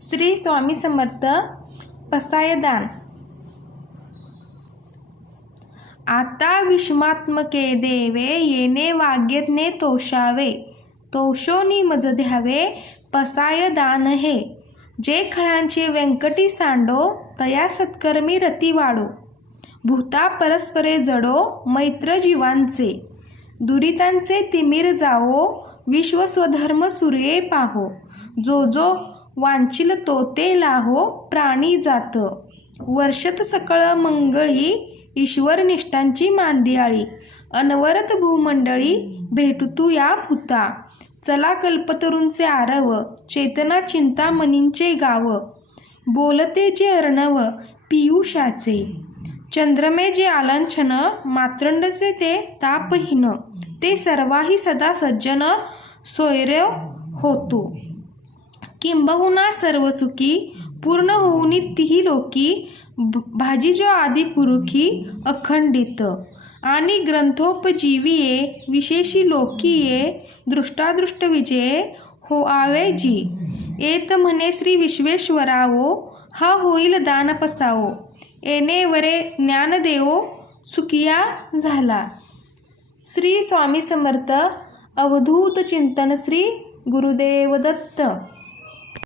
श्री स्वामी समर्थ. पसायदान. आता विषमात्मके देवे येणे वाग्यज्ञे तोषावे, तोषोनी मज द्यावे पसायदान हे. जे खळांचे व्यंकटी सांडो, तया सत्कर्मी रती वाढो. भूता परस्परे जडो, मैत्र जीवांचे. दुरितांचे तिमिर जावो, विश्व स्वधर्म सूर्ये पाहो. जो जो वांचिल तो ते लाहो, प्राणी जात. वर्षत सकळ मंगळी, ईश्वर निष्ठांची मांदियाळी. अनवरत भूमंडळी, भेटू या भूता. चला कल्पतरूंचे आरव, चेतना चिंतामणींचे गाव. बोलते जे अर्णव पियुषाचे, चंद्रमे जे आलांछन. मातृंडचे ते तापहीन, ते सर्वाही सदा सज्जन. सोयरे होतो किंबहुना सर्व सुखी, पूर्ण होऊनी तिही लोकी. भाजी जो आदि पुरुखी, अखंडित. आणि ग्रंथोपजीविये, विशेषी लोकीये. दृष्टादृष्ट विजये, हो आवे जी. येत म्हणे श्री विश्वेश्वरावो, हा होईल दान पसावो. येणे वरे ज्ञान देवो, सुखिया झाला. श्री स्वामी समर्थ. अवधूत चिंतन. श्री गुरुदेव दत्त.